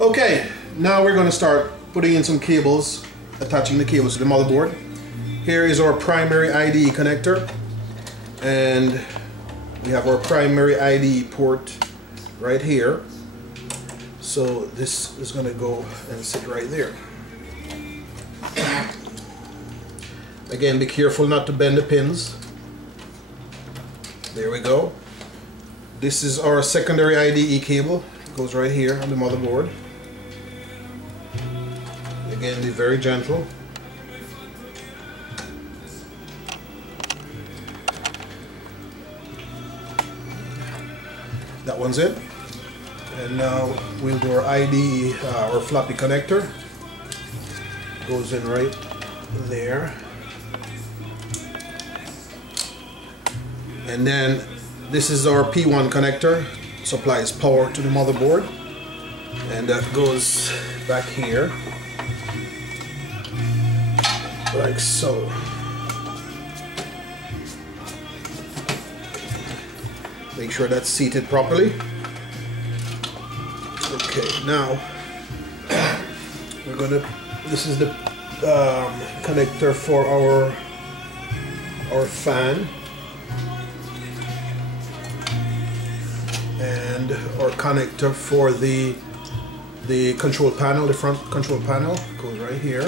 Okay, now we're going to start putting in some cables, attaching the cables to the motherboard. Here is our primary IDE connector, and we have our primary IDE port right here. So this is going to go and sit right there. Again, be careful not to bend the pins. There we go. This is our secondary IDE cable. It goes right here on the motherboard. Again, be very gentle. That one's it. And now we'll do our IDE or floppy connector. Goes in right there. And then this is our P1 connector, supplies power to the motherboard, and that goes back here like so. Make sure that's seated properly. Okay, now we're gonna, this is the connector for our fan, and our connector for the control panel, the front control panel goes right here.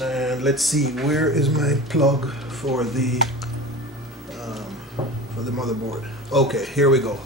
And let's see, where is my plug for the motherboard? Okay, here we go.